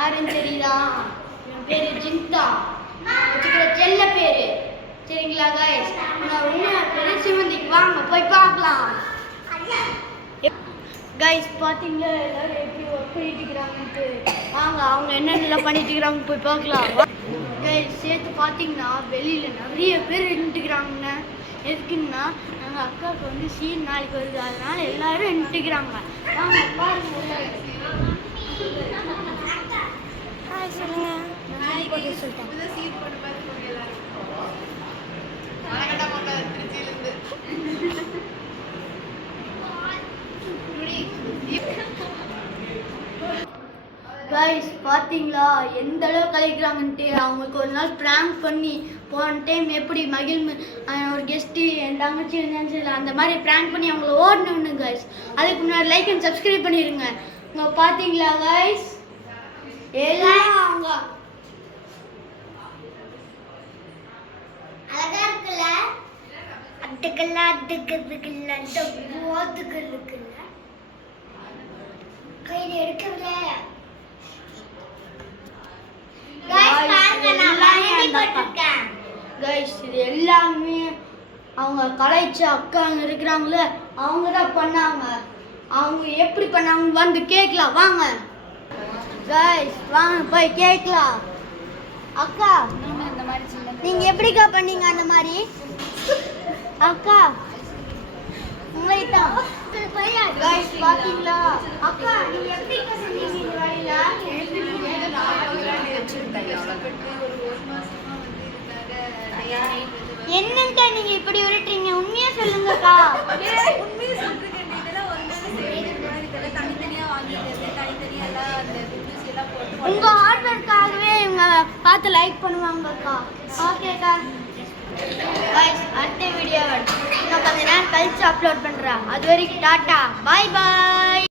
யாருன்னு தெரியுதா? என் பேரு ஜிந்தா. வச்சுக்கிற செல்ல பேரு. சரிங்களா கைஸ்? நான் உண்மையா பேரு சிவந்திக்கு. வாங்க போய் பார்க்கலாம். கைஸ் பார்த்தீங்களா எல்லாரும் எப்படி ஒர்க் பண்ணிட்டு இருக்கிறாங்கன்ட்டு. வாங்க அவங்க என்னென்னலாம் பண்ணிட்டு இருக்கிறாங்க போய் பார்க்கலாம். கைஸ் சேர்த்து பார்த்தீங்கன்னா வெளியில் நிறைய பேர் இருந்துக்கிறாங்க. எதுக்குன்னா எங்கள் அக்காவுக்கு வந்து சீன் நாளைக்கு வருது, அதனால எல்லாரும் நின்றுக்கிறாங்க. வாங்க பாருங்க. சொல்லுங்க கைஸ் பார்த்தீங்களா எந்த அளவு கலைக்கிறாங்கன்ட்டு. அவங்களுக்கு ஒரு நாள் ப்ராங்க் பண்ணி போன டைம் எப்படி ஒரு கெஸ்ட்டு என் தங்கச்சி இருந்தான்னு அந்த மாதிரி ப்ராங்க் பண்ணி அவங்கள ஓடணுன்னு கைஸ். அதுக்கு முன்னாடி லைக் அண்ட் சப்ஸ்கிரைப் பண்ணிடுங்க. இங்கே பார்த்தீங்களா கைஸ் எல்லாம் அவங்க அழகா இருக்குல்ல. அதுக்கெல்லாம் அதுக்குல இருக்குல்ல கையில் எடுக்கவில்லை. கைஸ் இது எல்லாமே அவங்க கலைச்ச அக்கா இருக்கிறாங்களே அவங்க தான் பண்ணாங்க. அவங்க எப்படி பண்ணாங்க வந்து கேட்கலாம் வாங்க. கைஸ் வாங்க போய் கேட்கலாம். அக்கா நீங்க எப்படிக்கா பண்ணீங்க அந்த மாதிரி? அக்கா உங்களை தான் கைஸ் பாத்தீங்களா? அக்கா நீங்க எப்படிக்கா செஞ்சீங்க இந்த வழியில? என்னங்க நீங்க இப்படி உருட்டுறீங்க? உண்மையா சொல்லுங்கக்கா. உங்க ஹார்ட் ஒர்க்காகவே இவங்க பார்த்து லைக் பண்ணுவாங்கக்கா. ஓகேக்கா கைஸ் அடுத்த வீடியோவை இன்னும் கொஞ்ச நேரம் கழிச்சு அப்லோட் பண்றேன். அது வரைக்கும் டாட்டா பாய் பாய்.